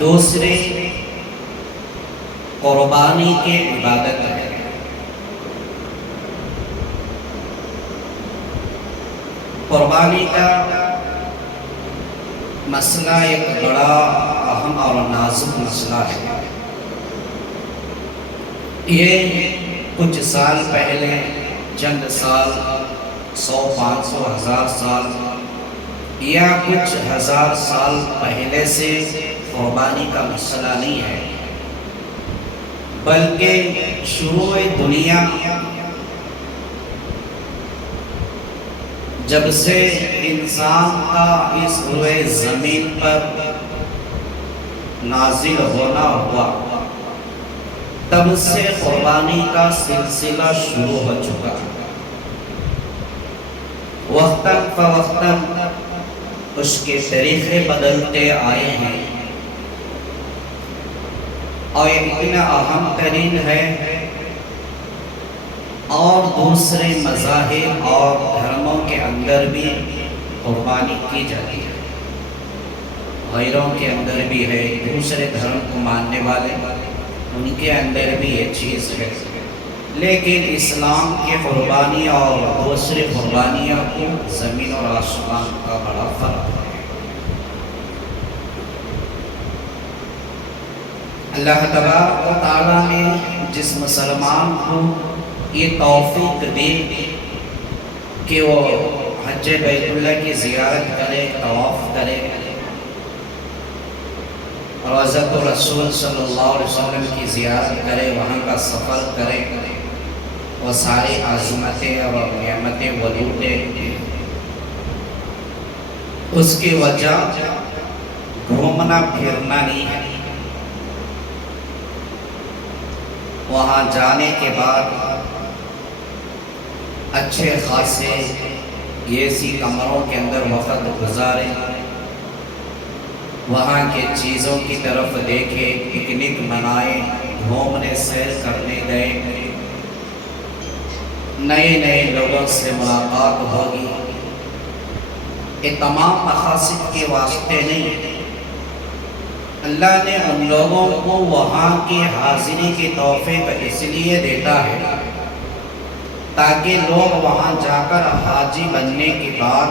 دوسری قربانی کی عبادت ہے۔ قربانی کا مسئلہ ایک بڑا اہم اور نازک مسئلہ ہے۔ یہ کچھ سال پہلے، چند سال، 100، 500، 1000 سال یا کچھ ہزار سال پہلے سے قربانی کا مسئلہ نہیں ہے، بلکہ شروع دنیا جب سے انسان کا اس روئے زمین پر نازل ہونا ہوا، تب سے قربانی کا سلسلہ شروع ہو چکا۔ وقتاً فوقتاً اس کے طریقے بدلتے آئے ہیں، اور اتنا اہم ترین ہے، اور دوسرے مذاہب اور دھرموں کے اندر بھی قربانی کی جاتی ہے، غیروں کے اندر بھی ہے، دوسرے دھرم کو ماننے والے ان کے اندر بھی یہ چیز ہے، لیکن اسلام کی قربانی اور دوسری قربانیوں کو زمین اور آسمان کا بڑا فرق ہے۔ اللہ تبارک و تعالیٰ نے جس مسلمان کو یہ توفیق دی کہ وہ حج بیت اللہ کی زیارت کرے، طواف کرے، روضۃ الرسول صلی اللہ علیہ وسلم کی زیارت کرے، وہاں کا سفر کرے، وہ ساری عظمتیں اور نعمتیں وہ لوٹے، اس کی وجہ گھومنا پھرنا نہیں ہے۔ وہاں جانے کے بعد اچھے خاصے ایسی کمروں کے اندر وقت گزارے، وہاں کے چیزوں کی طرف دیکھے، پکنک منائے، گھومنے سیر کرنے گئے، نئے نئے لوگوں سے ملاقات ہوگی۔ یہ تمام مقاصد کے واسطے نہیں، اللہ نے ان لوگوں کو وہاں کی حاضری کی توفیق اس لیے دیتا ہے تاکہ لوگ وہاں جا کر حاجی بننے کے بعد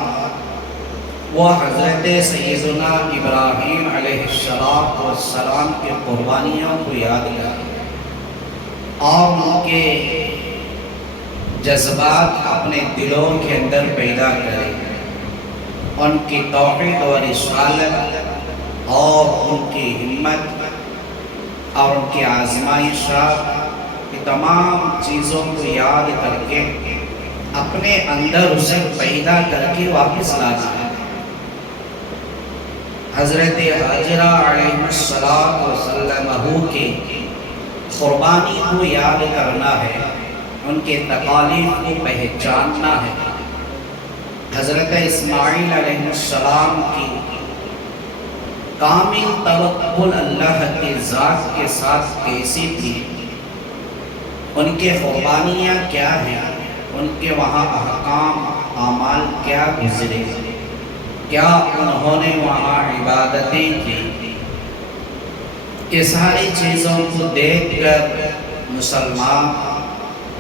وہ حضرت سیدنا ابراہیم علیہ السلام کی قربانیوں کو یاد کریں اور ان کے جذبات اپنے دلوں کے اندر پیدا کریں، ان کی توحید و رسالت اور ان کی ہمت اور ان کی آزمائشات، یہ تمام چیزوں کو یاد کر کے اپنے اندر اسے پیدا کر کے واپس لانا ہے۔ حضرت حاجرہ علیہ السلام کی قربانی کو یاد کرنا ہے، ان کے تکالیف کو پہچاننا ہے۔ حضرت اسماعیل علیہ السلام کی کامل توکل اللہ کی ذات کے ساتھ کیسی تھی، ان کے قربانیاں کیا ہیں، ان کے وہاں احکام اعمال کیا گزرے، کیا انہوں نے وہاں عبادتیں کی، یہ ساری چیزوں کو دیکھ کر مسلمان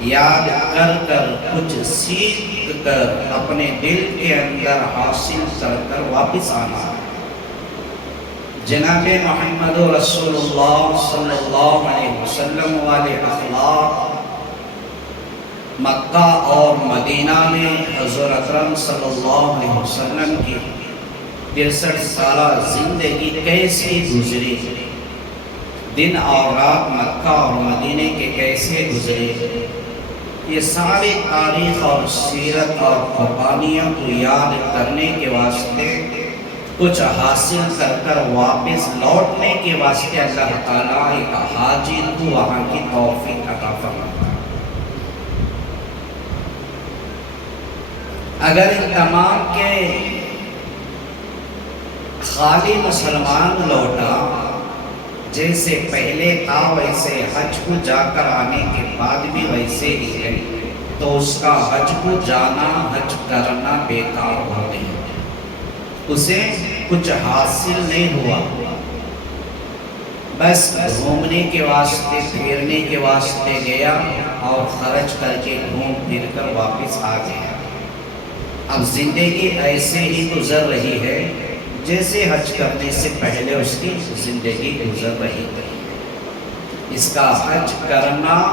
یاد کر کر کچھ سیکھ کر اپنے دل کے اندر حاصل کر کر واپس آنا ہے۔ جناب محمد رسول اللہ صلی اللہ علیہ وسلم والے اخلاق مکہ اور مدینہ میں حضور اکرم صلی اللہ علیہ وسلم کی 63 سالہ زندگی کیسے گزری، دن اور رات مکہ اور مدینے کے کیسے گزرے، یہ ساری تاریخ اور سیرت اور قربانیوں کو یاد کرنے کے واسطے، کچھ حاصل کر کر واپس لوٹنے کے واسطے اللہ تعالیٰ ایک حاجی کو وہاں کی توفیق عطا فرماتا ہے۔ اگر ان تمام کے خالی مسلمان لوٹا، جیسے پہلے تھا ویسے حج کو جا کر آنے کے بعد بھی ویسے ہی ہے، تو اس کا حج کو جانا، حج کرنا بیکار ہو گئی، اسے کچھ حاصل نہیں ہوا۔ بس گھومنے کے واسطے پھرنے کے واسطے گیا اور خرچ کر کے گھوم پھر کر واپس آ گیا۔ اب زندگی ایسے ہی گزر رہی ہے جیسے حج کرنے سے پہلے اس کی زندگی گزر رہی تھی۔ اس کا حج کرنا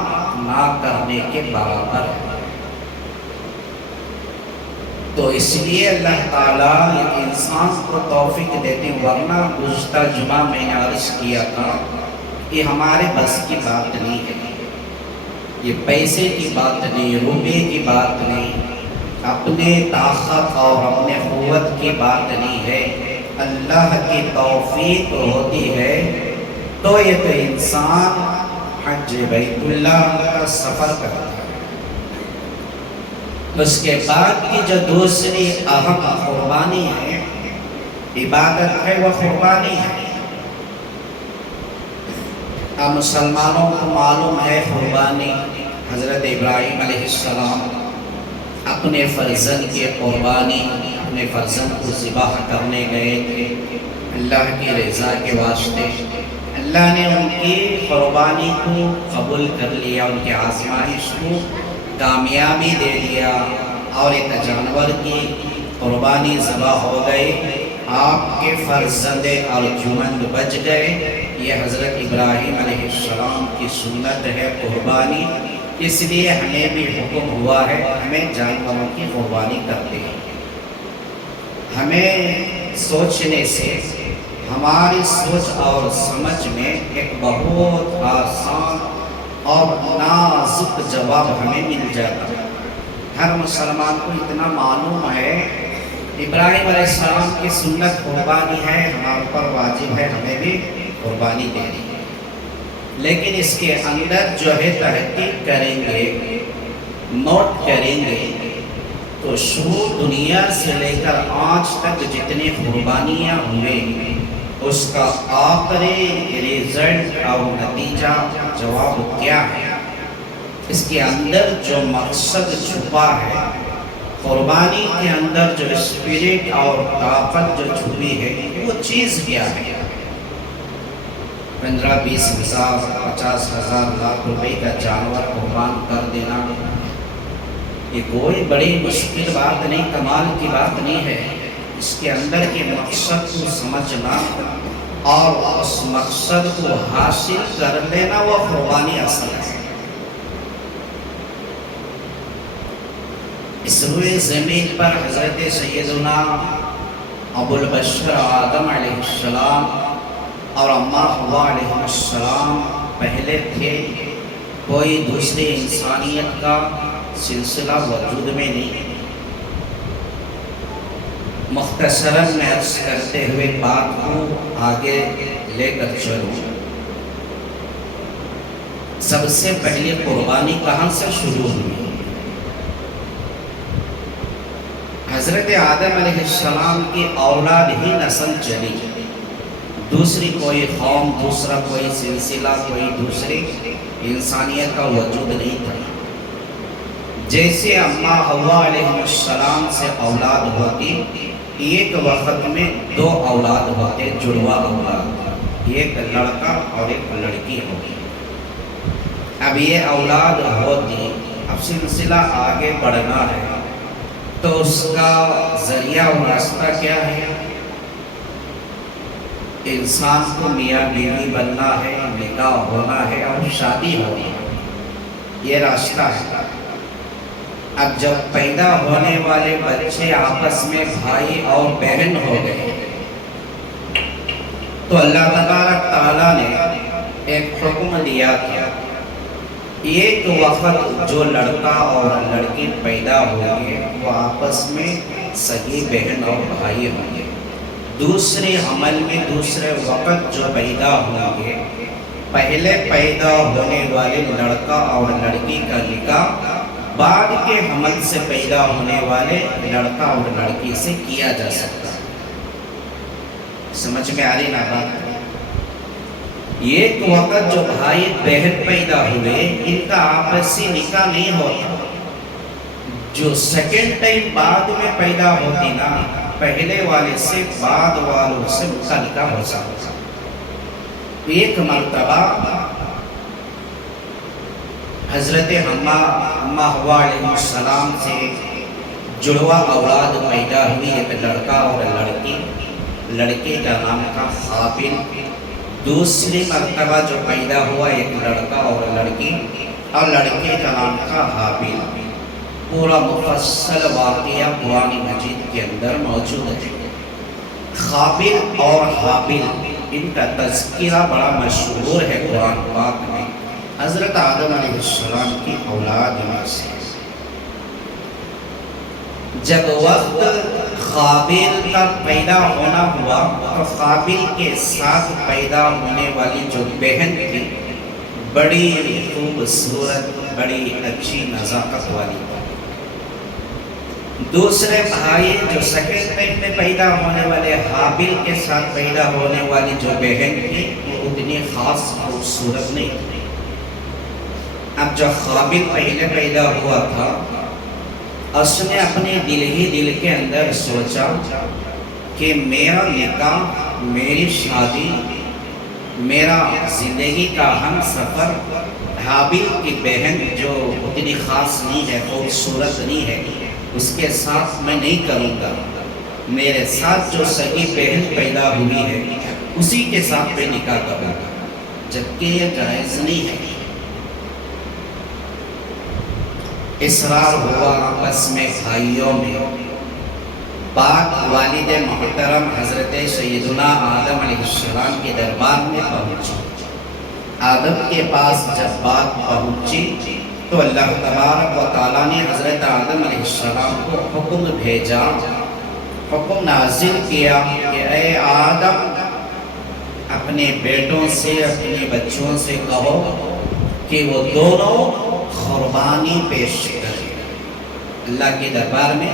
نہ کرنے کے برابر ہے۔ تو اس لیے اللہ تعالیٰ انسان کو توفیق دیتے ہیں، ورنہ گزشتہ جمعہ میں نے عرض کیا تھا کہ ہمارے بس کی بات نہیں ہے، یہ پیسے کی بات نہیں، روپے کی بات نہیں، اپنے طاقت اور اپنے قوت کی بات نہیں ہے، اللہ کی توفیق ہوتی ہے تو یہ تو انسان حج بیت اللہ کا سفر کرتا ہے۔ اس کے بعد کی جو دوسری اہم قربانی ہے، عبادت ہے، وہ قربانی ہے۔ اب مسلمانوں کو معلوم ہے قربانی، حضرت ابراہیم علیہ السلام اپنے فرزند کی قربانی، اپنے فرزند کو ذبح کرنے گئے تھے اللہ کی رضا کے واسطے۔ اللہ نے ان کی قربانی کو قبول کر لیا، ان کے آزمائش کو کامیابی دے دیا، اور ایک جانور کی قربانی ذبح ہو گئی، آپ کے فرزند ارجمند بچ گئے۔ یہ حضرت ابراہیم علیہ السلام کی سنت ہے قربانی، اس لیے ہمیں بھی حکم ہوا ہے ہمیں جانوروں کی قربانی کرتے ہیں۔ ہمیں سوچنے سے ہماری سوچ اور سمجھ میں ایک بہت آسان اور نازک جواب ہمیں مل جاتا ہے۔ ہر مسلمان کو اتنا معلوم ہے ابراہیم علیہ السلام کی سنت قربانی ہے، ہمارے پر واجب ہے ہمیں بھی قربانی دینی ہے، لیکن اس کے اندر جو ہے تحقیق کریں گے، نوٹ کریں گے تو شروع دنیا سے لے کر آج تک جتنی قربانیاں ہوئے اس کا آخری ریزلٹ اور نتیجہ جواب کیا ہے، اس کے اندر جو مقصد چھپا ہے، قربانی کے اندر جو اسپرٹ اور طاقت جو چھپی ہے وہ چیز کیا ہے۔ 15-20 ہزار 50 ہزار لاکھ روپے کا جانور قربان کر دینا یہ کوئی بڑی مشکل بات نہیں، کمال کی بات نہیں ہے۔ اس کے اندر کے مقصد کو سمجھنا اور اس مقصد کو حاصل کر لینا وہ قربانی اصل ہے۔ اس روئے زمین پر حضرت سیدنا ابو البشر آدم علیہ السلام اور اماں حوا علیہ السلام پہلے تھے، کوئی دوسری انسانیت کا سلسلہ وجود میں نہیں۔ مختصراً میں عرض کرتے ہوئے بات کو آگے لے کر چلوں۔ سب سے پہلے قربانی کہاں سے شروع ہوئی؟ حضرت آدم علیہ السلام کی اولاد ہی نسل چلی، دوسری کوئی قوم، دوسرا کوئی سلسلہ، کوئی دوسری انسانیت کا وجود نہیں تھا۔ جیسے اماں حوا علیہ السلام سے اولاد ہوتی، ایک وقت میں 2 اولاد ہوتے، جڑوا اولاد، ایک لڑکا اور ایک لڑکی ہوتی۔ اب یہ اولاد ہوتی، اب سلسلہ آگے بڑھنا ہے تو اس کا ذریعہ اور راستہ کیا ہے؟ انسان کو میاں بیوی بننا ہے، نکاح ہونا ہے اور شادی ہونی ہے، یہ راستہ ہے۔ اب جب پیدا ہونے والے بچے آپس میں بھائی اور بہن ہو گئے تو اللہ تبارک تعالیٰ نے ایک حکم دیا تھا، ایک وقت جو لڑکا اور لڑکی پیدا ہوں گے وہ آپس میں سگی بہن اور بھائی ہوں گے۔ دوسرے حمل میں دوسرے وقت جو پیدا ہوں گے، پہلے پیدا ہونے والے لڑکا اور لڑکی کا نکاح بعد کے حمل سے پیدا ہونے والے لڑکا اور لڑکی سے کیا جا سکتا ہے۔ سمجھ میں آ رہی نا بات؟ ایک وقت جو بھائی بہن پیدا ہوئے ان کا آپسی نکاح نہیں ہوتا، جو سیکنڈ ٹائم بعد میں پیدا ہوتی نا، پہلے والے سے بعد والوں سے ان کا نکاح ہو سکتا۔ ایک مرتبہ حضرت اماں حوا علیہ السلام سے جڑوا اولاد پیدا ہوئی، ایک لڑکا اور لڑکی۔ لڑکے کا نام تھا حابل۔ دوسری مرتبہ جو پیدا ہوا ایک لڑکا اور لڑکی، اور لڑکے کا نام تھا حابل۔ پورا مفصل واقعہ قرآن مجید کے اندر موجود ہے۔ قابل اور حابل ان کا تذکرہ بڑا مشہور ہے قرآن پاک میں، حضرت آدم علیہ السلام کی اولاد میں سے۔ جب وقت قابل کا پیدا ہونا ہوا تو قابل کے ساتھ پیدا ہونے والی جو بہن تھی بڑی خوبصورت، بڑی اچھی نزاکت والی تھی۔ دوسرے بھائی جو سیکنڈ پیٹ میں پیدا ہونے والے حابل کے ساتھ پیدا ہونے والی جو بہن تھی وہ اتنی خاص خوبصورت نہیں تھی۔ اب جو قابل پہلے پیدا ہوا تھا، اس نے اپنے دل ہی دل کے اندر سوچا کہ میرا نکاح، میری شادی، میرا زندگی کا ہم سفر حابل کی بہن جو اتنی خاص نہیں ہے، خوبصورت نہیں ہے، اس کے ساتھ میں نہیں کروں گا۔ میرے ساتھ جو سگی بہن پیدا ہوئی ہے اسی کے ساتھ میں نکاح کروں گا، جبکہ یہ جائز نہیں ہے۔ اصرار ہوا آپس میں بھائیوں میں۔ بات والد محترم حضرت سیدنا آدم علیہ السلام کے دربار میں پہنچی۔ آدم کے پاس جب بات پہنچی تو اللہ تبارک و تعالیٰ نے حضرت آدم علیہ السلام کو حکم بھیجا، حکم نازل کیا کہ اے آدم، اپنے بیٹوں سے، اپنے بچوں سے کہو کہ وہ دونوں قربانی پیش کرے، اللہ کے دربار میں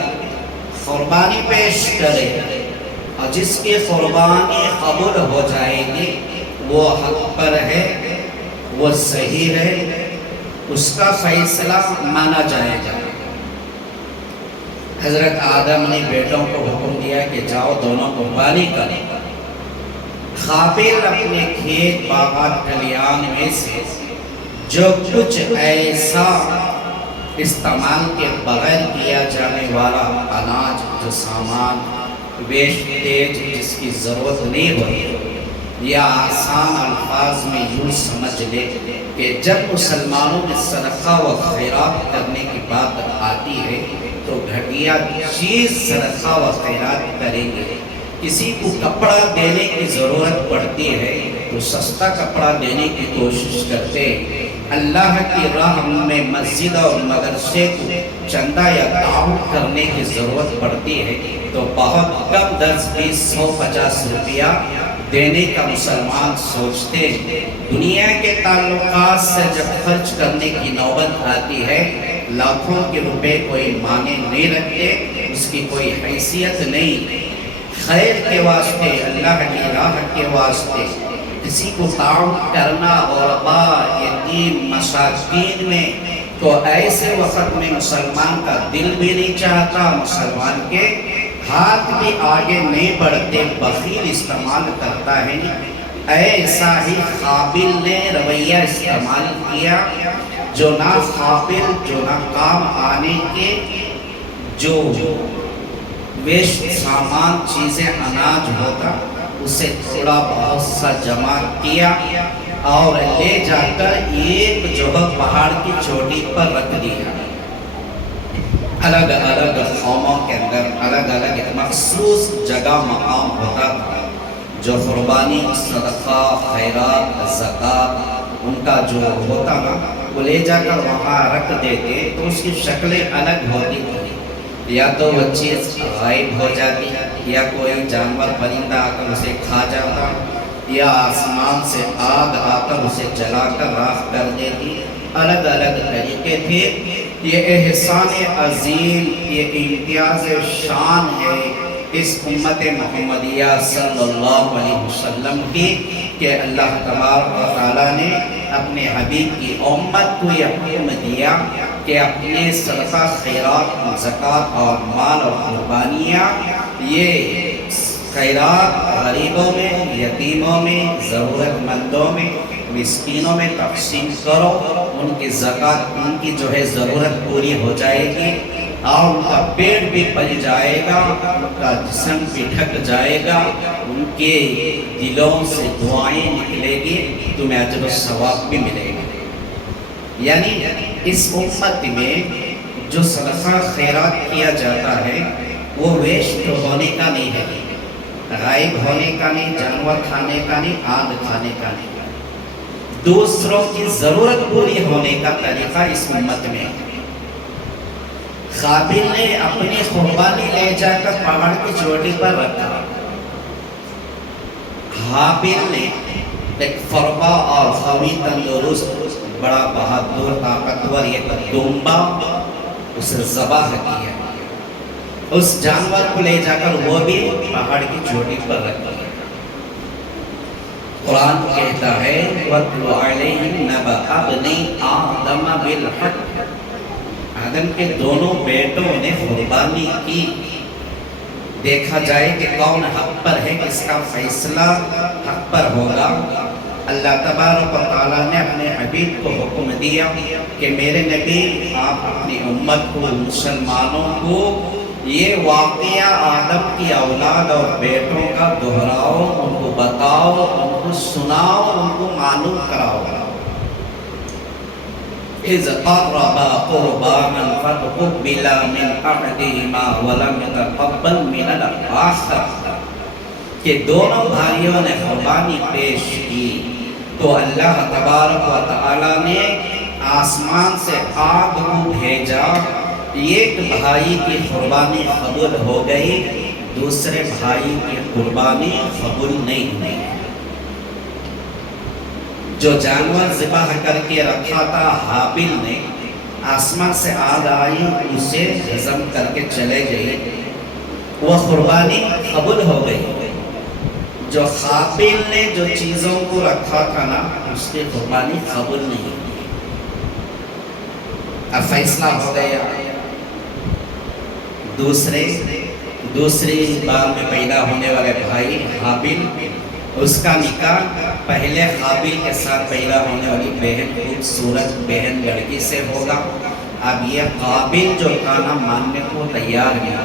قربانی پیش کرے، اور جس کی قربانی قبول ہو جائے گی وہ حق پر ہے، وہ صحیح ہے، اس کا فیصلہ مانا جائے گا۔ حضرت آدم نے بیٹوں کو حکم دیا کہ جاؤ دونوں قربانی کریں۔ قابل اپنے کھیت باغات کھلیان میں سے جو کچھ ایسا استعمال کے بغیر کیا جانے والا اناج، جو سامان ویسٹیج جس کی ضرورت نہیں ہوتی، یا آسان الفاظ میں یوں سمجھ لے کہ جب مسلمانوں میں صدقہ و خیرات کرنے کی بات آتی ہے تو گھٹیا چیز صدقہ و خیرات کریں گے۔ کسی کو کپڑا دینے کی ضرورت پڑتی ہے تو سستا کپڑا دینے کی کوشش کرتے۔ اللہ کی راہ میں مسجد اور مدرسے کو چندہ یا تعاون کرنے کی ضرورت پڑتی ہے تو بہت کم 10، 20، 100، 50 روپیہ دینے کا مسلمان سوچتے ہیں۔ دنیا کے تعلقات سے جب خرچ کرنے کی نوبت آتی ہے، لاکھوں کے روپے کوئی معنی نہیں رکھتے، اس کی کوئی حیثیت نہیں۔ خیر کے واسطے، اللہ کی راہ کے واسطے کسی کو تعاون کرنا، غربا، یتیم، مساکین میں، تو ایسے وقت میں مسلمان کا دل بھی نہیں چاہتا، مسلمان کے ہاتھ بھی آگے نہیں بڑھتے، بخیل استعمال کرتا ہے۔ ایسا ہی قابل نے رویہ استعمال کیا، جو نہ قابل، جو نہ کام آنے کے، جو ویسٹ سامان چیزیں اناج ہوتا اسے تھوڑا بہت سا جمع کیا اور لے جا کر ایک جگہ پہاڑ کی چوٹی پر رکھ دیا۔ الگ الگ قوموں کے اندر الگ الگ ایک مخصوص جگہ مقام ہوتا تھا، جو قربانی، صدقہ، خیرات، زکوٰۃ ان کا جو ہوتا نا وہ لے جا کر وہاں رکھ دیتے تو اس کی شکلیں الگ ہوتی تھی۔ یا تو وہ چیز غائب ہو جاتی، یا کوئی جانور پرندہ آ کر اسے کھا جاتا، یا آسمان سے آگ آ کر اسے جلا کر راکھ کر دیتی۔ الگ الگ طریقے تھے۔ یہ احسان عظیم، یہ امتیاز شان ہے اس امت محمدیہ صلی اللہ علیہ وسلم کی کہ اللہ تبارک و تعالیٰ نے اپنے حبیب کی امت کو یہ حکم دیا کہ اپنے صدقہ، خیرات، زکوٰۃ اور مال اور قربانیاں یہ خیرات غریبوں میں، یتیموں میں، ضرورت مندوں میں، مسکینوں میں تقسیم کرو، ان کی زکوٰۃ، ان کی جو ہے ضرورت پوری ہو جائے گی، اور ان کا پیٹ بھی پل جائے گا، ان کا جسم بھی ڈھک جائے گا، ان کے دلوں سے دعائیں نکلے گی، تمہیں اجر و ثواب بھی ملے گا۔ یعنی اس امت میں جو صدقہ خیرات کیا جاتا ہے وہ ویسٹ ہونے کا نہیں ہے، غائب ہونے کا نہیں، جانور کھانے کا نہیں، آگ کھانے کا نہیں، دوسروں کی ضرورت پوری ہونے کا طریقہ اس امت میں۔ قابل نے اپنی قربانی لے جا کر پہاڑ کی چوٹی پر رکھا، حابل نے ایک فربا اور قوی تندرست بڑا بہادر طاقتور ایک دمبا اسے ذبح کیا، اس جانور کو لے جا کر وہ بھی پہاڑ کی چوٹی پر رکھ دیا۔ قرآن کہتا ہے وَاتْلُ عَلَيْهِمْ نَبَأَ ابْنَيْ آدَمَ بِالْحَقِّ، آدم کے دونوں بیٹوں نے قربانی کی، دیکھا جائے کہ کون حق پر ہے، کس کا فیصلہ حق پر ہوگا۔ اللہ تبارک و تعالیٰ نے اپنے حبیب کو حکم دیا کہ میرے نبی آپ اپنی امت کو، مسلمانوں کو یہ واقعہ آدم کی اولاد اور بیٹوں کا دہراؤ، ان کو بتاؤ، ان کو سناؤ، ان کو معلوم کراؤ۔ اِذْ قَرَّبَا قُرْبَانًا فَتُقُبِّلَ مِنْ أَحَدِهِمَا وَلَمْ يَتَقَبَّلْ مِنَ الْآخَرِ، کہ دونوں بھائیوں نے قربانی پیش کی تو اللہ تبارک و تعالیٰ نے آسمان سے آگ کو بھیجا، ایک بھائی کی قربانی قبول ہو گئی، دوسرے بھائی کی قربانی قبول نہیں ہوئی۔ جو جانور ذبح کر کے رکھا تھا حابل نے، آسمان سے آگ آئی، اسے ہضم کر کے چلے گئی، وہ قربانی قبول ہو گئی۔ جو قابل نے جو چیزوں کو رکھا تھا نا، اس کی قربانی قبول نہیں ہوئی۔ اب فیصلہ ہو گیا، دوسری بار میں پیدا ہونے والے بھائی حابل، اس کا نکاح پہلے قابل کے ساتھ پیدا ہونے والی بہن، خوبصورت بہن لڑکی سے ہوگا۔ اب یہ قابل جو تھا نا ماننے کو تیار نہیں،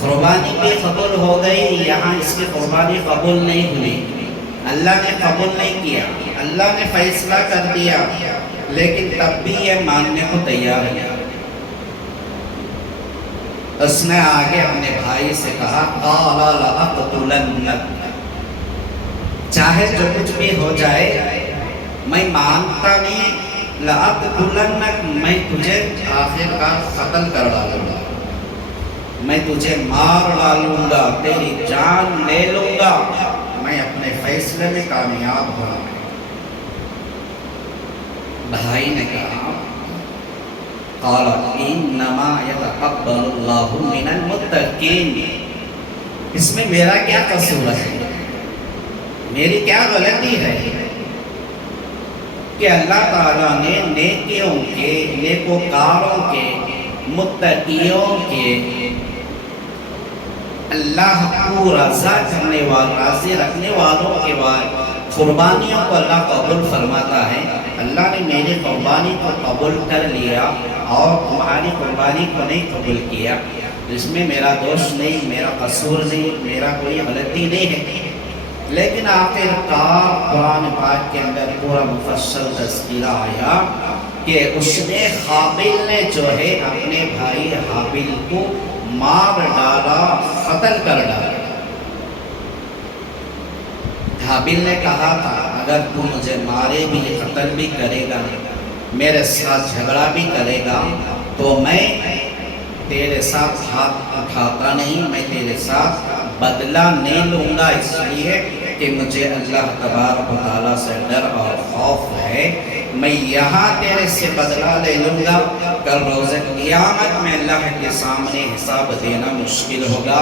قربانی بھی قبول ہو گئی، یہاں اس کی قربانی قبول نہیں ہوئی، اللہ نے قبول نہیں کیا، اللہ نے فیصلہ کر دیا، لیکن تب بھی یہ ماننے کو تیار نہیں۔ اس نے آگے اپنے بھائی سے کہا قَالَ لَأَقْتُلَنَّكَ، چاہے جو کچھ بھی ہو جائے میں مانتا نہیں، لَأَقْتُلَنَّكَ، میں تجھے آخر کار قتل کر ڈالوں گا، میں تجھے مار ڈالوں گا، تیری جان لے لوں گا، میں اپنے فیصلے میں کامیاب ہوں۔ بھائی نے کہا قال انما يتقبل الله من المتقين، اس میں میرا کیا قصور ہے، میری کیا غلطی ہے کہ اللہ تعالیٰ نے نیکیوں کے، نیکوکاروں کے، متقیوں کے، اللہ کو رضا کرنے والوں، راضی رکھنے والوں کے بعد قربانیوں کو اللہ قبول فرماتا ہے۔ اللہ نے میری قربانی کو قبول کر لیا اور تمہاری قربانی کو نہیں قبول کیا، اس میں میرا دوست نہیں، میرا قصور نہیں، میرا کوئی غلطی نہیں ہے۔ لیکن آخر کار قرآن پاک کے اندر پورا مفصل تذکرہ آیا کہ اس نے قابل نے جو ہے اپنے بھائی حابل کو مار ڈالا، قتل کر ڈالا۔ حابل نے کہا تھا اگر تو مجھے مارے بھی، قتل بھی کرے گا، میرے ساتھ جھگڑا بھی کرے گا، تو میں تیرے ساتھ ہاتھ اٹھاتا نہیں، میں تیرے ساتھ بدلہ نہیں لوں گا، اس لیے کہ مجھے اللہ تبارک و تعالیٰ سے ڈر اور خوف ہے، میں یہاں تیرے سے بدلہ لے لوں گا، کل روز قیامت میں اللہ کے سامنے حساب دینا مشکل ہوگا،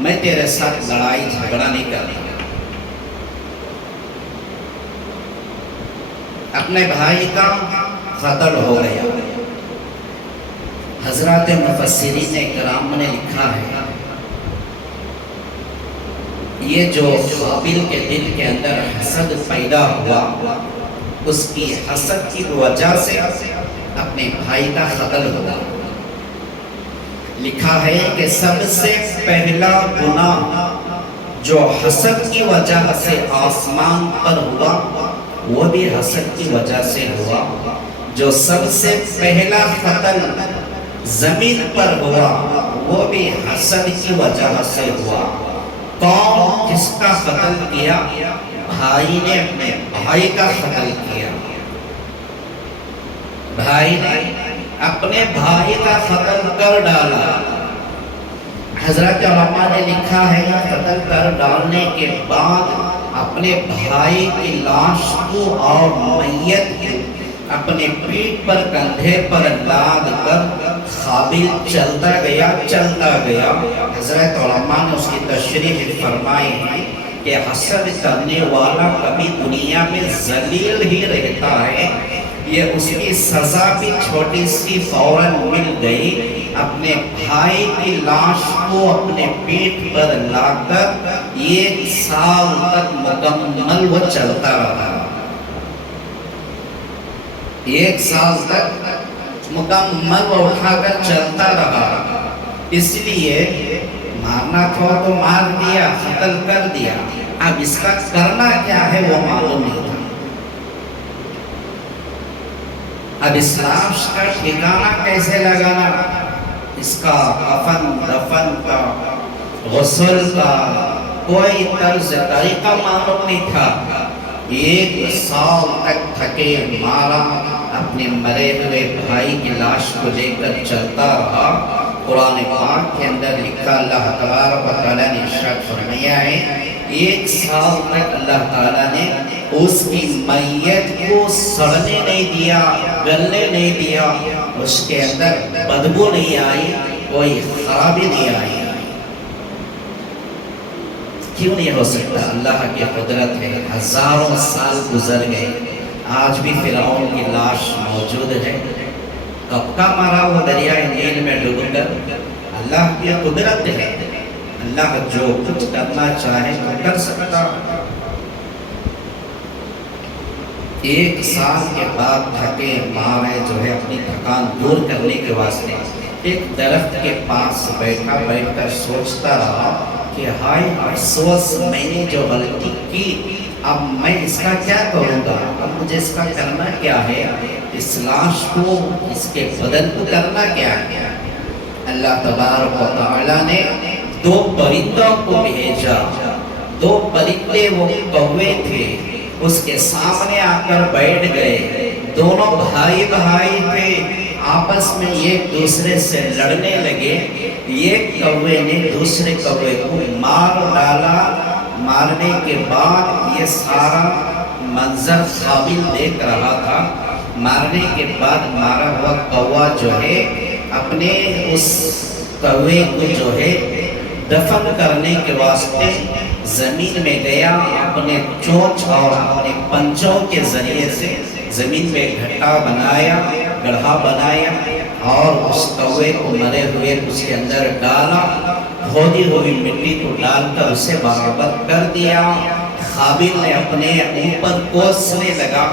میں تیرے ساتھ لڑائی جھگڑا نہیں کرتا۔ اپنے بھائی کا قتل ہو گیا۔ حضرات مفسرین کرام نے لکھا ہے یہ جو قابل کے دل کے اندر حسد پیدا ہوا، اس کی حسد کی وجہ سے اپنے بھائی کا قتل ہوا۔ لکھا ہے کہ سب سے پہلا گناہ جو حسد کی وجہ سے آسمان پر ہوا، وہ بھی حسد کی وجہ سے ہوا۔ جو سب سے پہلا قتل زمین پر ہوا، وہ بھی حسد کی وجہ سے ہوا۔ کون کس کا قتل کیا؟ بھائی نے اپنے بھائی کا قتل کیا۔ بھائی نے اپنے بھائی کا قتل کر ڈالا۔ حضرت علماء نے لکھا ہے قتل کر ڈالنے کے بعد اپنے بھائی کی لاش کو اور میت اپنے پیٹھ پر کندھے پر لاد کر قابل چلتا گیا۔ حضرت علماء نے اس کی تشریح فرمائی ہے کہ حسد کرنے والا کبھی دنیا میں ذلیل ہی رہتا ہے، یہ اس کی سزا بھی چھوٹی سی فوراً مل گئی۔ اپنے بھائی کی لاش کو اپنے پیٹھ پر لا کر 1 سال تک مکمل وہ چلتا رہا۔ 1 سال تک مکمل وہ اٹھا کر چلتا رہا۔ اس لیے مارنا تھا تو مار دیا، قتل کر دیا، اب اس کا کرنا کیا ہے وہ معلوم نہیں تھا۔ اب اس لاش کا ٹھکانہ کیسے لگانا، اس کا کفن دفن کا غسل کا کوئی طرز طریقہ معلوم نہیں تھا۔ 1 سال تک تھکے مارا اپنے مرے ہوئے بھائی کی لاش کو لے کر چلتا رہا۔ قرآن پاک کے اندر لکھا، اللہ تبارک و تعالیٰ نے ارشاد فرمایا ہے 1 سال تک اللہ تعالیٰ نے اس کی میت کو سڑنے نہیں دیا، گلنے نہیں دیا، اس کے اندر بدبو نہیں آئی، کوئی خرابی نہیں آئی۔ کیوں نہیں ہو سکتا؟ اللہ کی قدرت ہے۔ ہزاروں سال گزر گئے، آج بھی فرعون کی لاش موجود ہے۔ کب کا مارا وہ دریائے نیل میں ڈوب کر؟ اللہ کی قدرت ہے، اللہ جو کچھ کرنا چاہے تو کر سکتا۔ 1 سال کے بعد تھکے مارے جو ہے اپنی تھکان دور کرنے کے واسطے ایک درخت کے پاس بیٹھ کر سوچتا رہا کہ ہائے افسوس، میں نے جو غلطی کی، اب میں اس کا کیا کروں گا؟ اب مجھے اس کا کرنا کیا ہے؟ اس لاش کو، اس کے بدن کو کرنا کیا ہے؟ اللہ تبارک و تعالیٰ نے 2 پرندوں کو بھیجا۔ 2 پرندے وہ کوے تھے، اس کے سامنے آ کر بیٹھ گئے۔ دونوں بھائی تھے، آپس میں ایک دوسرے سے لڑنے لگے۔ ایک کوے نے دوسرے کوے کو مار ڈالا۔ مارنے کے بعد یہ سارا منظر قابل دیکھ رہا تھا۔ مارنے کے بعد مارا ہوا کوا جو ہے اپنے اس کوے کو جو ہے دفن کرنے کے واسطے زمین میں گیا، اپنے چونچ اور اپنے پنجوں کے ذریعے سے زمین میں گڑھا بنایا اور اس کوے کو مرے ہوئے اس کے اندر ڈالا، کھودی ہوئی مٹی کو ڈال کر اسے برابر کر دیا۔ قابل نے اپنے اوپر کوسنے لگا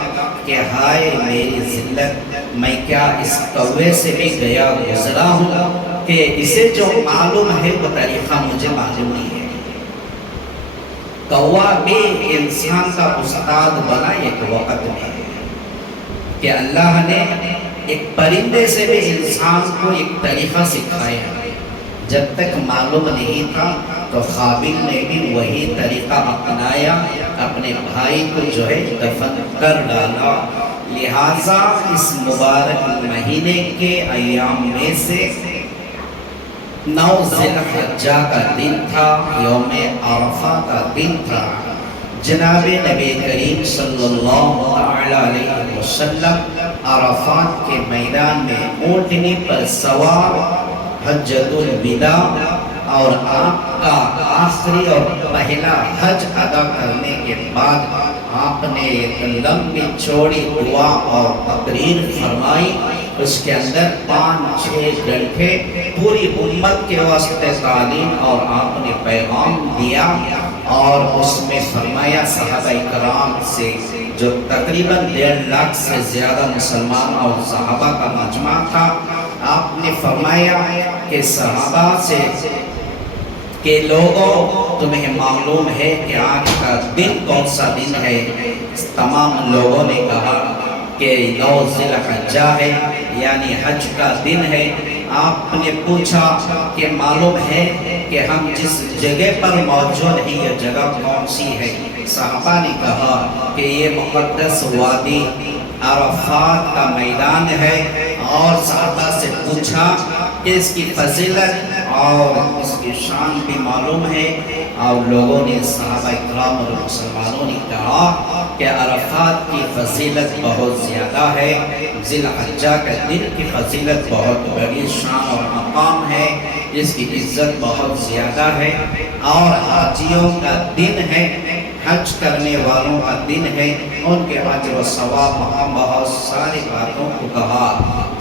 کہ ہائے میری ذلت، میں کیا اس کوے سے بھی گیا گزرا ہوں کہ اسے جو معلوم ہے وہ طریقہ مجھے معلوم نہیں ہے۔ کوا بھی انسان کا استاد بنا ایک وقت میں کہ اللہ نے ایک پرندے سے بھی انسان کو ایک طریقہ سکھایا۔ جب تک معلوم نہیں تھا تو قابل نے بھی وہی طریقہ اپنایا، اپنے بھائی کو جو ہے دفن کر ڈالا۔ لہٰذا اس مبارک مہینے کے ایام میں سے 9 ذی الحجہ کا دن تھا، یوم عرفہ کا دن تھا۔ جناب نبی کریم صلی اللہ علیہ وسلم عرفات کے میدان میں اونٹنی پر سوار حجۃ الوداع اور آپ کا آخری اور پہلا حج ادا کرنے کے بعد آپ نے ایک لمبی چوڑی دعا اور تقریر فرمائی۔ اس کے اندر 5-6 گھنٹے پوری امت کے واسطے تعلیم اور آپ نے پیغام دیا اور اس میں فرمایا صحابہ کرام سے جو تقریباً 1.5 لاکھ سے زیادہ مسلمان اور صحابہ کا مجمع تھا، آپ نے فرمایا کہ صحابہ سے کہ لوگوں تمہیں معلوم ہے کہ آج کا دن کون سا دن ہے؟ تمام لوگوں نے کہا کہ 9 ذی الحجہ ہے، یعنی حج کا دن ہے۔ آپ نے پوچھا کہ معلوم ہے کہ ہم جس جگہ پر موجود ہیں یہ جگہ کون سی ہے؟ صحابہ نے کہا کہ یہ مقدس وادی عرفات کا میدان ہے، اور صحابہ سے پوچھا کہ اس کی فضیلت اور اس کی شان بھی معلوم ہے، اور لوگوں نے صحابہ اکرام اور مسلمانوں نے کہا کہ عرفات کی فضیلت بہت زیادہ ہے، ذی الحجہ کا دن کی فضیلت بہت بڑی شان اور مقام ہے، اس کی عزت بہت زیادہ ہے، اور حاجیوں کا دن ہے، حج کرنے والوں کا دن ہے، ان کے اجر و ثواب وہاں بہت ساری باتوں کو کہا۔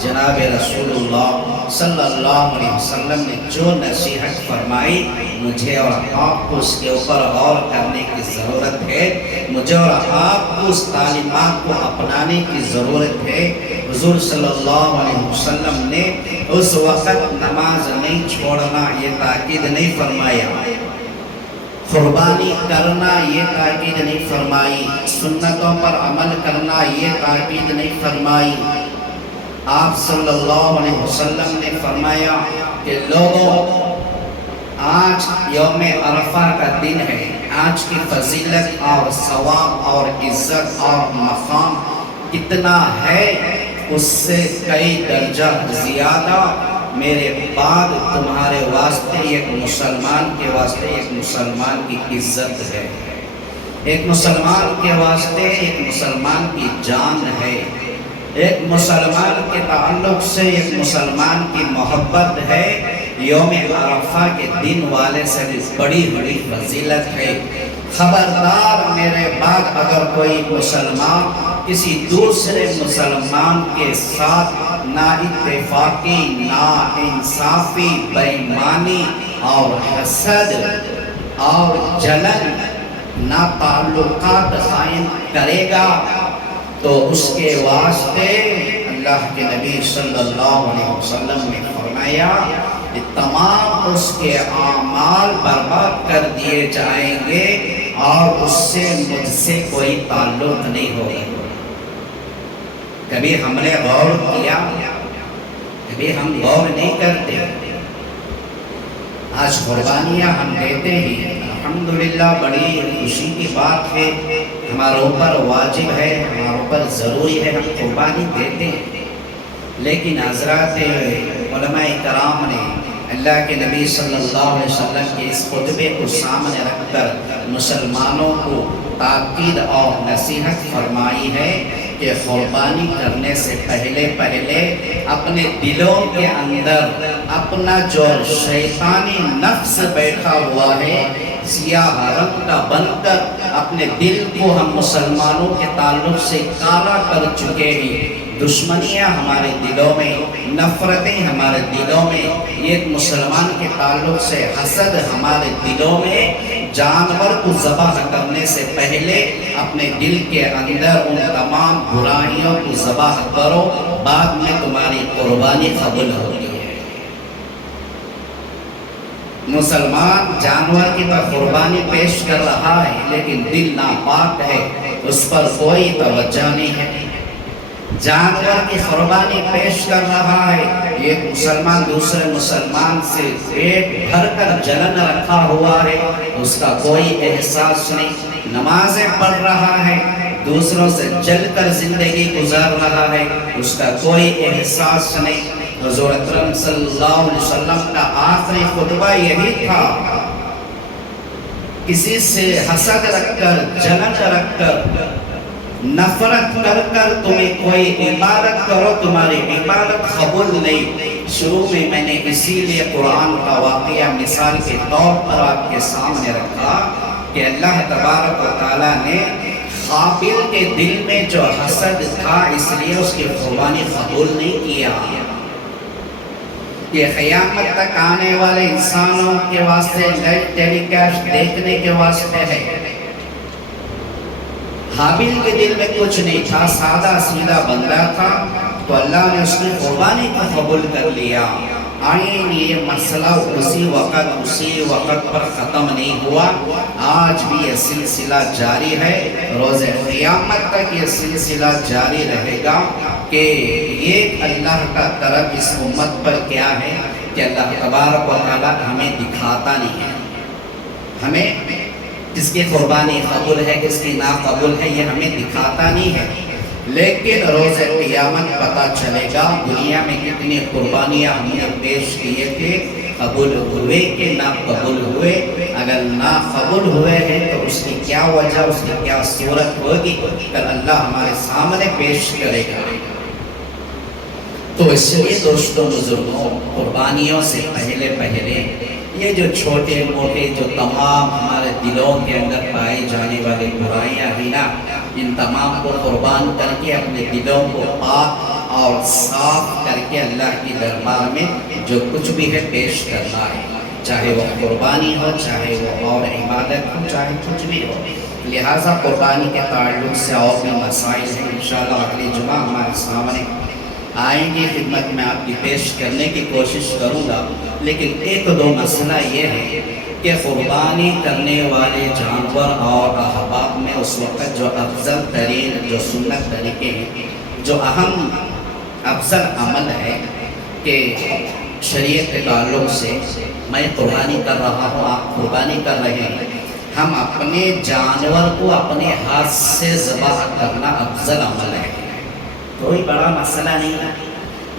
جناب رسول اللہ صلی اللہ علیہ وسلم نے جو نصیحت فرمائی، مجھے اور آپ کو اس کے اوپر غور کرنے کی ضرورت ہے، مجھے اور آپ کو اس تعلیمات کو اپنانے کی ضرورت ہے۔ حضور صلی اللہ علیہ وسلم نے اس وقت نماز نہیں چھوڑنا یہ تاکید نہیں فرمایا، قربانی کرنا یہ تاکید نہیں فرمائی، سنتوں پر عمل کرنا یہ تاکید نہیں فرمائی۔ آپ صلی اللہ علیہ وسلم نے فرمایا کہ لوگوں، آج یوم عرفہ کا دن ہے، آج کی فضیلت اور ثواب اور عزت اور مقام کتنا ہے، اس سے کئی درجہ زیادہ میرے بعد تمہارے واسطے ایک مسلمان کے واسطے ایک مسلمان کی عزت ہے، ایک مسلمان کے واسطے ایک مسلمان کی جان ہے، ایک مسلمان کے تعلق سے ایک مسلمان کی محبت ہے۔ یوم عرفہ کے دن والے سے بڑی بڑی فضیلت ہے۔ خبردار میرے بعد اگر کوئی مسلمان کسی دوسرے مسلمان کے ساتھ نا اتفاقی، نا انصافی، بے ایمانی اور حسد اور جلن، نا تعلقات قائم کرے گا تو اس کے واسطے اللہ کے نبی صلی اللہ علیہ وسلم نے فرمایا کہ تمام اس کے اعمال برباد کر دیے جائیں گے اور اس سے مجھ سے کوئی تعلق نہیں ہوگا۔ کبھی ہم نے غور کیا؟ کبھی ہم غور نہیں کرتے۔ آج قربانیاں ہم دیتے ہیں، الحمدللہ بڑی خوشی کی بات ہے، ہمارے اوپر واجب ہے، ہمارے اوپر ضروری ہے، ہم قربانی دیتے ہیں، لیکن حضرات علماء کرام نے اللہ کے نبی صلی اللہ علیہ وسلم کے اس خطبے کو سامنے رکھ کر مسلمانوں کو تاکید اور نصیحت فرمائی ہے کہ قربانی کرنے سے پہلے اپنے دلوں کے اندر اپنا جو شیطانی نفس بیٹھا ہوا ہے، سیاہ رنگ کا بن کر اپنے دل کو ہم مسلمانوں کے تعلق سے کالا کر چکے ہیں۔ دشمنیاں ہمارے دلوں میں، نفرتیں ہمارے دلوں میں، ایک مسلمان کے تعلق سے حسد ہمارے دلوں میں۔ جانور کو ذبح کرنے سے پہلے اپنے دل کے اندر ان تمام برائیوں کو ذبح کرو، بعد میں تمہاری قربانی قبول ہوگی۔ مسلمان جانور کی طرف قربانی پیش کر رہا ہے لیکن دل ناپاک ہے، اس پر کوئی توجہ نہیں ہے۔ جانور کی قربانی پیش کر رہا ہے، ایک مسلمان دوسرے مسلمان سے پیٹ بھر کر جلن رکھا ہوا ہے، اس کا کوئی احساس نہیں۔ نمازیں پڑھ رہا ہے، دوسروں سے جل کر زندگی گزار رہا ہے، اس کا کوئی احساس نہیں۔ حضور اکرم صلی اللہ علیہ وسلم کا آخری خطبہ یہی تھا، کسی سے حسد رکھ کر، جلن رکھ کر، نفرت کر کر تمہیں کوئی عبادت کرو، تمہاری عبادت قبول نہیں۔ شروع میں نے اسی لیے قرآن کا واقعہ مثال کے طور پر آپ کے سامنے رکھا کہ اللہ تبارک و تعالیٰ نے قابل کے دل میں جو حسد تھا اس لیے اس کی قربانی قبول نہیں کیا۔ یہ قیامت تک آنے والے انسانوں کے واسطے لائیو ٹیلی کاسٹ دیکھنے کے واسطے ہے۔ حابیل کے دل میں کچھ نہیں تھا، سادہ سیدھا بندہ تھا، تو اللہ نے اس کی قربانی کو قبول کر لیا۔ آئین یہ مسئلہ اسی وقت پر ختم نہیں ہوا، آج بھی یہ سلسلہ جاری ہے، روز قیامت تک یہ سلسلہ جاری رہے گا کہ یہ اللہ کا طرف اس امت پر کیا ہے کہ اللہ تبارک و تعالیٰ ہمیں دکھاتا نہیں ہے، ہمیں کس کی قربانی قبول ہے کس کی ناقبول ہے یہ ہمیں دکھاتا نہیں ہے، لیکن روز قیامت پتہ چلے گا دنیا میں کتنی قربانیاں ہم نے پیش کیے تھے، قبول ہوئے کہ ناقبول ہوئے۔ اگر ناقبول ہوئے ہیں تو اس کی کیا وجہ، اس کی کیا صورت ہوگی، کل اللہ ہمارے سامنے پیش کرے گا۔ تو اس لیے دوستوں بزرگوں، قربانیوں سے پہلے یہ جو چھوٹے موٹے جو تمام ہمارے دلوں کے اندر پائی جانے والی برائیاں ہیں نا، ان تمام کو قربان کر کے اپنے دلوں کو پاک اور صاف کر کے اللہ کی دربار میں جو کچھ بھی ہے پیش کرنا ہے، چاہے وہ قربانی ہو، چاہے وہ اور عبادت ہو، چاہے کچھ بھی ہو۔ لہٰذا قربانی کے تعلق سے اور بھی مسائل ہیں، انشاءاللہ اگلی جمعہ ہمارے سامنے آئیں گے، خدمت میں آپ کی پیش کرنے کی کوشش کروں گا، لیکن ایک دو مسئلہ یہ ہے کہ قربانی کرنے والے جانور اور احباب میں اس وقت جو افضل ترین جو سنت طریقے ہیں، جو اہم افضل عمل ہے کہ شریعت کے تعلق سے میں قربانی کر رہا ہوں، آپ قربانی کر رہے ہیں، ہم اپنے جانور کو اپنے ہاتھ سے ذبح کرنا افضل عمل ہے۔ کوئی بڑا مسئلہ نہیں ہے،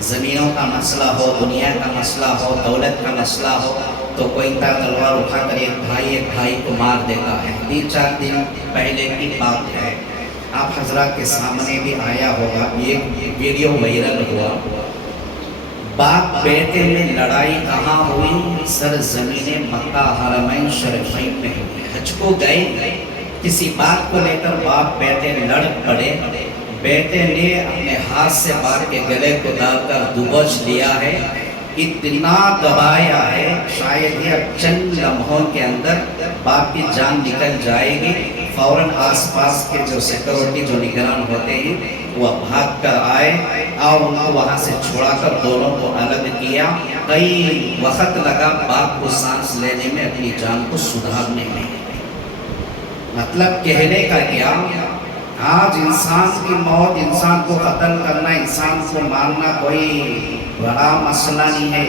زمینوں کا مسئلہ ہو، دنیا کا مسئلہ ہو، دولت کا مسئلہ ہو تو کوئی تلوار اٹھا کر ایک بھائی کو مار دیتا ہے۔ 3-4 دن پہلے کی بات ہے، آپ حضرات کے سامنے بھی آیا ہوگا، ایک ویڈیو وائرل ہوا، باپ بیٹے میں لڑائی کہاں ہوئی؟ سرزمین مکہ حرمین شریفین میں ہوئی۔ حج کو گئے، کسی بات کو لے کر باپ بیٹے لڑ پڑے، بیٹے نے اپنے ہاتھ سے باپ کے گلے کو ڈال کر دبوچ لیا ہے، اتنا دبایا ہے شاید یہ چند لمحوں کے اندر باپ کی جان نکل جائے گی۔ فوراً آس پاس کے جو سیکورٹی جو نگران ہوتے ہیں وہ بھاگ کر آئے اور ان کو وہاں سے چھوڑا کر دونوں کو الگ کیا۔ کئی وقت لگا باپ کو سانس لینے میں، اپنی جان کو سدھارنے میں۔ مطلب کہنے کا کیا، آج انسان کی موت، انسان کو قتل کرنا، انسان کو مارنا کوئی بڑا مسئلہ نہیں ہے۔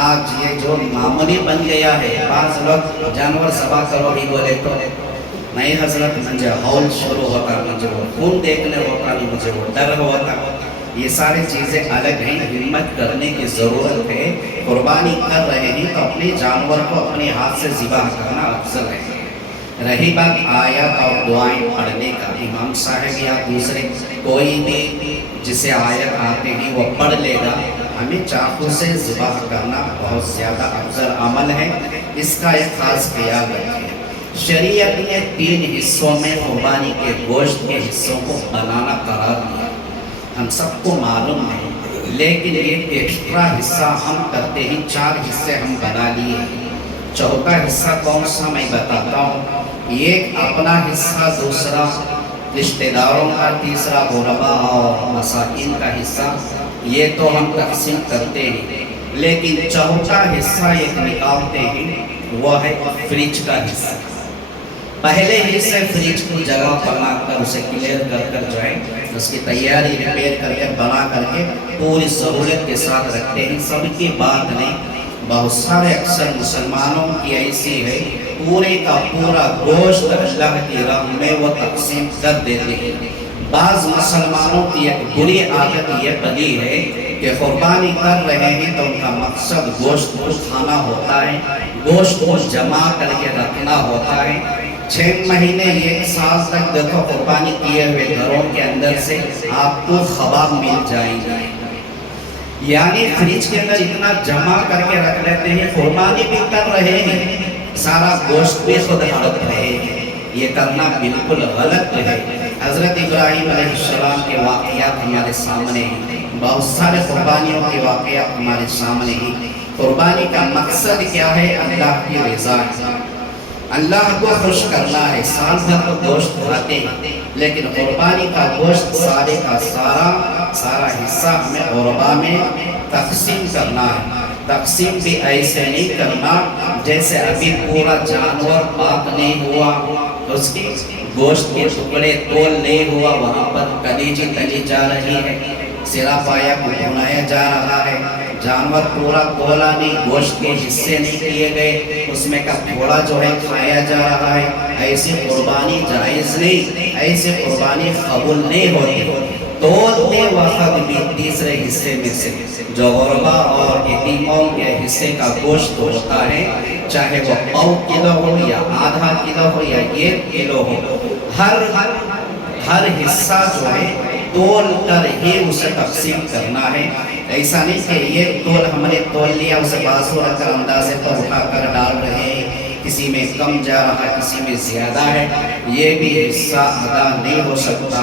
آج یہ جو معمولی بن گیا ہے، بعض لوگ جانور ذبح کرو ہی بولے تو نہیں حضرت، مجھے ہول شروع ہوتا، مجھے وہ خون دیکھنے ہوتا، مجھے وہ ڈر ہوتا۔ یہ ساری چیزیں الگ ہیں، ہمت کرنے کی ضرورت ہے۔ قربانی کر رہے ہیں تو اپنے جانور کو اپنے ہاتھ سے ذبح کرنا افضل ہے۔ رہی بات آیت اور دعائیں پڑھنے کا، امام صاحب یا دوسرے کوئی بھی جسے آیت آتے ہیں وہ پڑھ لے گا، ہمیں چاقو سے ذبح کرنا بہت زیادہ افضل عمل ہے، اس کا ایک خاص خیال رکھیں۔ شریعت نے 3 حصوں میں قربانی کے گوشت کے حصوں کو بنانا قرار دیا، ہم سب کو معلوم ہے، لیکن ایک ایکسٹرا حصہ ہم کرتے ہیں، 4 حصے ہم بنا لیے ہیں۔ چوتھا حصہ کون سا میں بتاتا ہوں، ایک اپنا حصہ، دوسرا رشتہ داروں کا، تیسرا غرباء اور مساکین کا حصہ، یہ تو ہم تقسیم کرتے ہیں، لیکن چوتھا حصہ ایک نکالتے ہیں، وہ ہے فریج کا حصہ۔ پہلے ہی سے فریج کو جگہ بنا کر اسے کلیئر کر جائیں، اس کی تیاری ریپیئر کر کے بنا کر کے پوری سہولت کے ساتھ رکھتے ہیں۔ سب کی بات نہیں، بہت سارے اکثر مسلمانوں کی ایسی ہے، پورے کا پورا گوشت اللہ کی راہ میں وہ تقسیم کر دیتے ہیں۔ بعض مسلمانوں کی ایک بری عادت یہ بنی ہے کہ قربانی کر رہے ہیں تو ان کا مقصد گوشت کو کھانا ہوتا ہے، گوشت کو جمع کر کے رکھنا ہوتا ہے۔ 6 مہینے 1 سال تک دیکھو قربانی کیے ہوئے گھروں کے اندر سے آپ کو خباب مل جائیں گے، یعنی فریج کے اندر اتنا جمع کر کے رکھ لیتے ہیں، قربانی بھی کر رہے ہیں، سارا گوشت بھی خود ہڑپ رہے ہیں۔ یہ کرنا بالکل غلط ہے۔ حضرت ابراہیم علیہ السلام کے واقعات ہمارے سامنے ہیں، بہت سارے قربانیوں کے واقعات ہمارے سامنے ہیں۔ قربانی کا مقصد کیا ہے؟ اللہ کی رضا ہے، اللہ کو خوش کرنا ہے۔ سال بھر تو گوشت کھاتے ہیں، لیکن قربانی کا گوشت سارے کا سارا حصہ ہمیں غربا میں تقسیم کرنا ہے۔ تقسیم بھی ایسے نہیں کرنا جیسے ابھی پورا جانور پاک نہیں ہوا، اس کی گوشت کے ٹکڑے تول نہیں ہوا، وہاں پر کلیجی تلی جا رہی ہے، سرا پایا کو بھنایا جا رہا ہے، جانور پورا تولا نہیں، گوشت کے حصے نہیں کیے گئے، اس میں کا تھوڑا جو ہے کھایا جا رہا ہے، ایسی قربانی جائز نہیں، ایسی قربانی قبول نہیں ہوتی۔ تولتے وقت بھی تیسرے حصے میں سے جو غربا اور یتیموں کے حصے کا گوشت ہوتا ہے، چاہے وہ پاؤ کلو ہو یا آدھا کلو ہو یا 1 کلو ہو، ہر حصہ جو ہے تول کر ہی اسے تقسیم کرنا ہے۔ ایسا نہیں کہ یہ تول ہم نے تول لیا، اسے بازو رکھ کر اندازے پر اٹھا کر ڈال رہے ہیں، کسی میں کم جا رہا ہے، کسی میں زیادہ ہے، یہ بھی حصہ ادا نہیں ہو سکتا،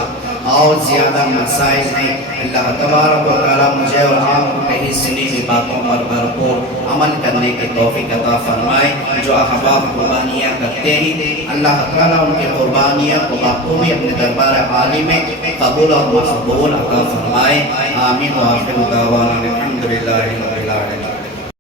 اور زیادہ مسائل ہیں۔ اللہ تبارک و تعالیٰ مجھے اور آپ کو کہیں سنی ہوئی باتوں پر بھرپور عمل کرنے کی توفیق عطا فرمائے۔ جو احباب قربانیاں کرتے ہیں، اللہ تعالیٰ ان کی قربانیاں کو بخوبی اپنے دربار عالی میں قبول اور مقبول عطا فرمائے۔ آمین و آخر دعوانا الحمدللہ رب العالمین۔